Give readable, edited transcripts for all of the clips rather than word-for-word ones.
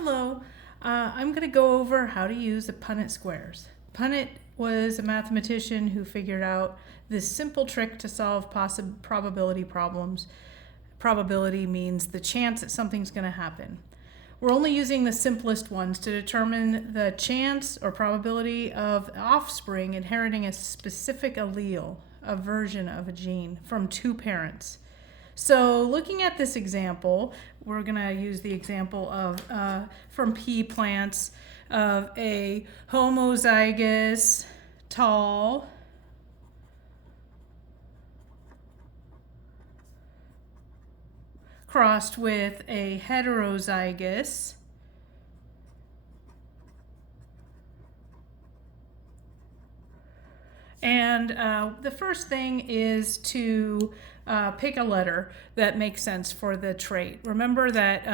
Hello, I'm going to go over how to use the Punnett squares. Punnett was a mathematician who figured out this simple trick to solve probability problems. Probability means the chance that something's going to happen. We're only using the simplest ones to determine the chance or probability of offspring inheriting a specific allele, a version of a gene, from two parents. So looking at this example, we're going to use the example of from pea plants of a homozygous tall crossed with a heterozygous and the first thing is to pick a letter that makes sense for the trait. Remember that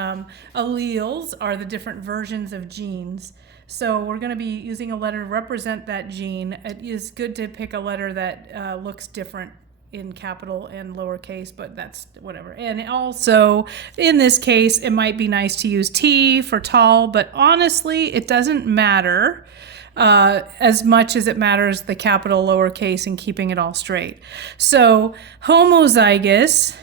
alleles are the different versions of genes. So we're going to be using a letter to represent that gene. It is good to pick a letter that looks different in capital and lowercase, but that's whatever. And also, in this case, it might be nice to use T for tall, but honestly, it doesn't matter as much as it matters the capital, lowercase, and keeping it all straight. So homozygous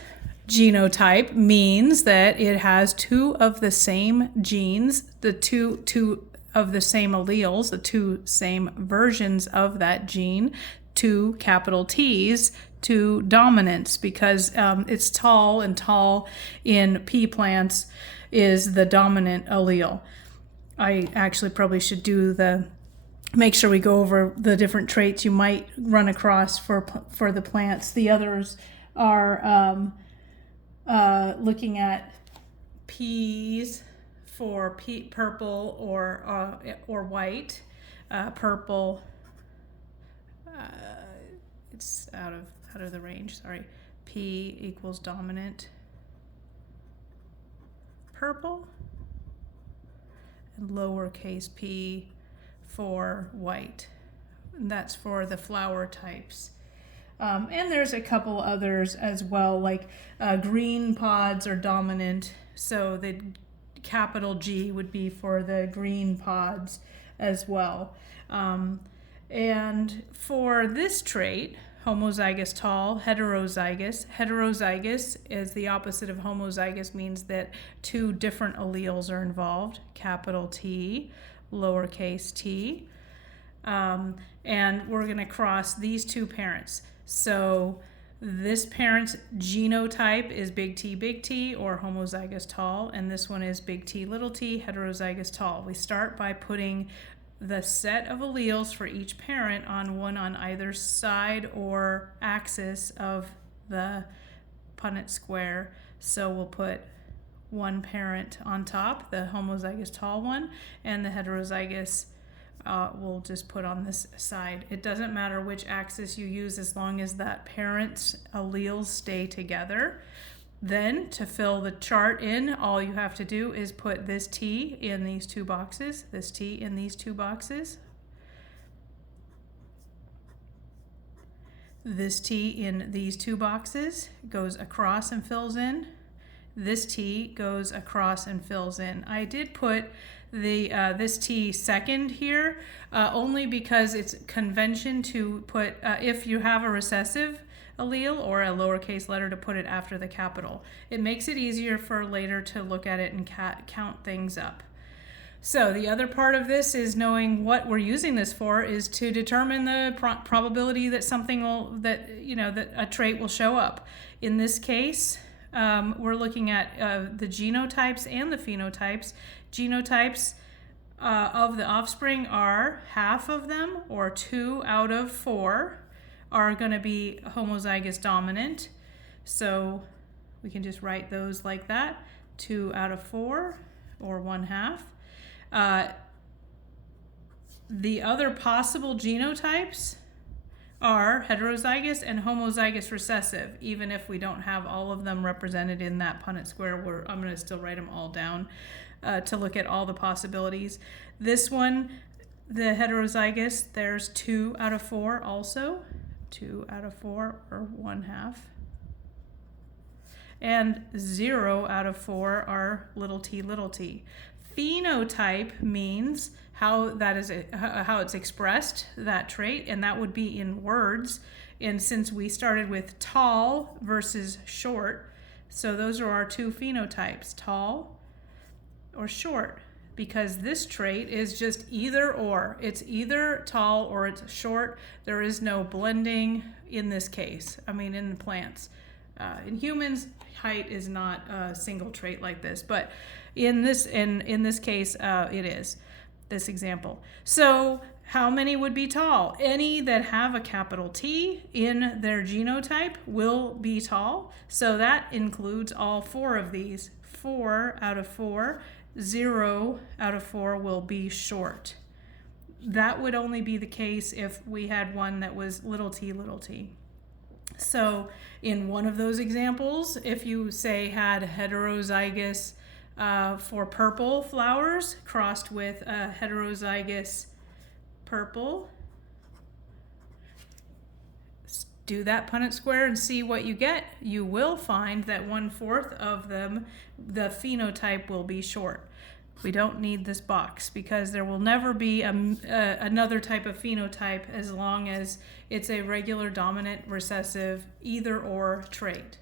genotype means that it has two of the same genes, the two of the same alleles, the two same versions of that gene, two capital T's, two dominants, because it's tall, and tall in pea plants is the dominant allele. I actually probably should make sure we go over the different traits you might run across for the plants. The others are looking at peas for purple or white. Purple, it's out of the range. Sorry, P equals dominant purple, and lowercase p for white. And that's for the flower types. And there's a couple others as well, like green pods are dominant, so the capital G would be for the green pods as well. And for this trait, homozygous tall, heterozygous is the opposite of homozygous, means that two different alleles are involved, capital T, lowercase t, and we're going to cross these two parents. So this parent's genotype is big T or homozygous tall, and this one is big T little t, heterozygous tall. We start by putting the set of alleles for each parent on either side or axis of the Punnett square. So we'll put one parent on top, the homozygous tall one, and the heterozygous we'll just put on this side. It doesn't matter which axis you use as long as that parent's alleles stay together. Then to fill the chart in, all you have to do is put this T in these two boxes, this T in these two boxes, this T in these two boxes, goes across and fills in. This T goes across and fills in. I did put this T second here only because it's convention to put, if you have a recessive allele or a lowercase letter, to put it after the capital. It makes it easier for later to look at it and count things up. So the other part of this is knowing what we're using this for is to determine the probability that that a trait will show up. In this case, we're looking at the genotypes and the phenotypes. Genotypes of the offspring are half of them, or 2 out of 4, are going to be homozygous dominant. So we can just write those like that, 2 out of 4, or 1/2. The other possible genotypes are heterozygous and homozygous recessive. Even if we don't have all of them represented in that Punnett square, I'm going to still write them all down to look at all the possibilities. This one, the heterozygous, there's 2 out of 4 also. 2 out of 4, or 1/2. and 0 out of 4 are little t, little t. Phenotype means how it's expressed, that trait, and that would be in words. And since we started with tall versus short, so those are our two phenotypes, tall or short, because this trait is just either or. It's either tall or it's short. There is no blending in this case. I mean, in the plants. In humans, height is not a single trait like this, but in this case, it is, this example. So how many would be tall? Any that have a capital T in their genotype will be tall. So that includes all 4 of these. 4 out of 4, 0 out of 4 will be short. That would only be the case if we had one that was little t, little t. So in one of those examples, if you say had heterozygous for purple flowers crossed with a heterozygous purple, do that Punnett square and see what you get. You will find that 1/4 of them, the phenotype will be short. We don't need this box because there will never be another type of phenotype as long as it's a regular dominant recessive either or trait.